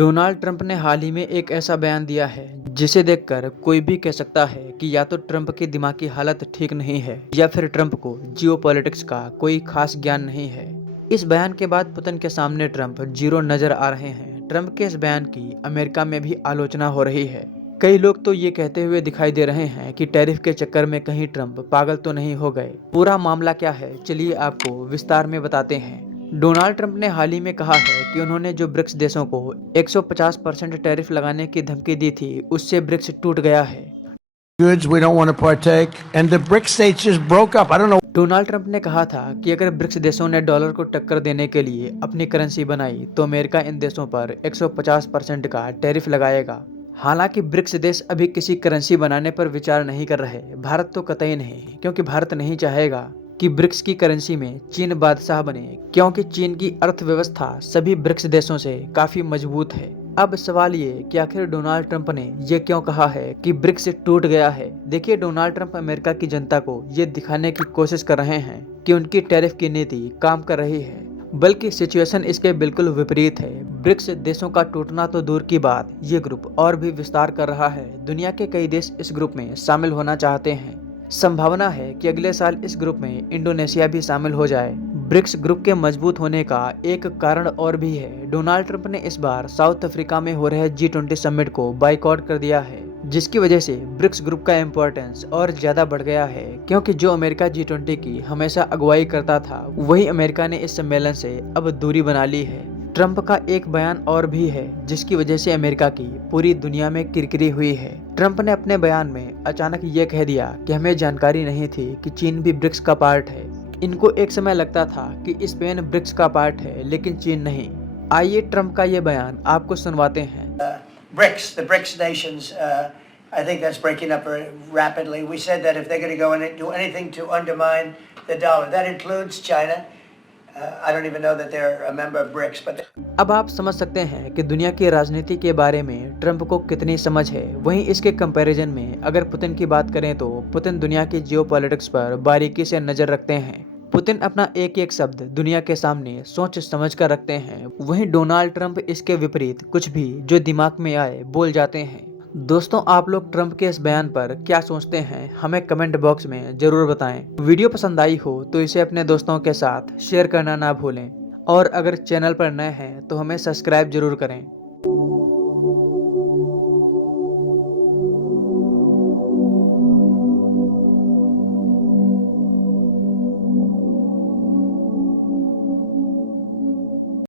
Donald Trump ने हाल ही में एक ऐसा बयान दिया है जिसे देखकर कोई भी कह सकता है कि या तो ट्रंप की दिमागी हालत ठीक नहीं है या फिर ट्रंप को जियोपॉलिटिक्स का कोई खास ज्ञान नहीं है। इस बयान के बाद पुतिन के सामने ट्रंप जीरो नजर आ रहे हैं। ट्रंप के इस बयान की अमेरिका में भी आलोचना हो रही है। कई लोग तो ये कहते हुए दिखाई दे रहे हैं कि टैरिफ के चक्कर में कहीं ट्रंप पागल तो नहीं हो गए। पूरा मामला क्या है, चलिए आपको विस्तार में बताते हैं। डोनाल्ड ट्रंप ने हाल ही में कहा है कि उन्होंने जो ब्रिक्स देशों को 150% टैरिफ लगाने की धमकी दी थी, उससे ब्रिक्स टूट गया है। Goods we don't want to partake, and the BRICS states just broke up. I don't know. Donald Trump ने कहा था कि अगर ब्रिक्स देशों ने डॉलर को टक्कर देने के लिए अपनी करेंसी बनाई तो अमेरिका इन देशों पर 150% का टैरिफ लगाएगा। हालांकि ब्रिक्स देश अभी किसी करेंसी बनाने पर विचार नहीं कर रहे। भारत तो कतई नहीं, क्योंकि भारत नहीं चाहेगा कि ब्रिक्स की करेंसी में चीन बादशाह बने, क्योंकि चीन की अर्थव्यवस्था सभी ब्रिक्स देशों से काफी मजबूत है। अब सवाल ये कि आखिर डोनाल्ड ट्रंप ने ये क्यों कहा है कि ब्रिक्स टूट गया है। देखिए, डोनाल्ड ट्रंप अमेरिका की जनता को ये दिखाने की कोशिश कर रहे हैं कि उनकी टैरिफ की नीति काम कर रही है, बल्कि सिचुएशन इसके बिल्कुल विपरीत है। ब्रिक्स देशों का टूटना तो दूर की बात, ये ग्रुप और भी विस्तार कर रहा है। दुनिया के कई देश इस ग्रुप में शामिल होना चाहते हैं। संभावना है कि अगले साल इस ग्रुप में इंडोनेशिया भी शामिल हो जाए। ब्रिक्स ग्रुप के मजबूत होने का एक कारण और भी है। डोनाल्ड ट्रंप ने इस बार साउथ अफ्रीका में हो रहे G20 समिट को बाइकआउट कर दिया है, जिसकी वजह से ब्रिक्स ग्रुप का इम्पोर्टेंस और ज्यादा बढ़ गया है, क्योंकि जो अमेरिका G20 की हमेशा अगुवाई करता था, वही अमेरिका ने इस सम्मेलन से अब दूरी बना ली है। ट्रंप का एक बयान और भी है जिसकी वजह से अमेरिका की पूरी दुनिया में किरकिरी हुई है। ट्रंप ने अपने बयान में अचानक ये कह दिया कि हमें जानकारी नहीं थी कि चीन भी ब्रिक्स का पार्ट है। इनको एक समय लगता था कि स्पेन ब्रिक्स का पार्ट है, लेकिन चीन नहीं। आइए ट्रंप का ये बयान आपको सुनवाते हैं। The BRICS nations, I think that's breaking up very rapidly. We said that if they're going to go and do anything to undermine the dollar, that includes China. I don't even know that they're a member of BRICS, but अब आप समझ सकते हैं कि दुनिया की राजनीति के बारे में ट्रंप को कितनी समझ है। वहीं इसके कंपैरिजन में अगर पुतिन की बात करें तो पुतिन दुनिया की जियोपॉलिटिक्स पर बारीकी से नजर रखते हैं। पुतिन अपना एक एक शब्द दुनिया के सामने सोच समझ कर रखते हैं। वहीं डोनाल्ड ट्रंप इसके विपरीत कुछ भी जो दिमाग में आए बोल जाते हैं। दोस्तों, आप लोग ट्रंप के इस बयान पर क्या सोचते हैं, हमें कमेंट बॉक्स में जरूर बताएं। वीडियो पसंद आई हो तो इसे अपने दोस्तों के साथ शेयर करना ना भूलें, और अगर चैनल पर नए हैं तो हमें सब्सक्राइब जरूर करें।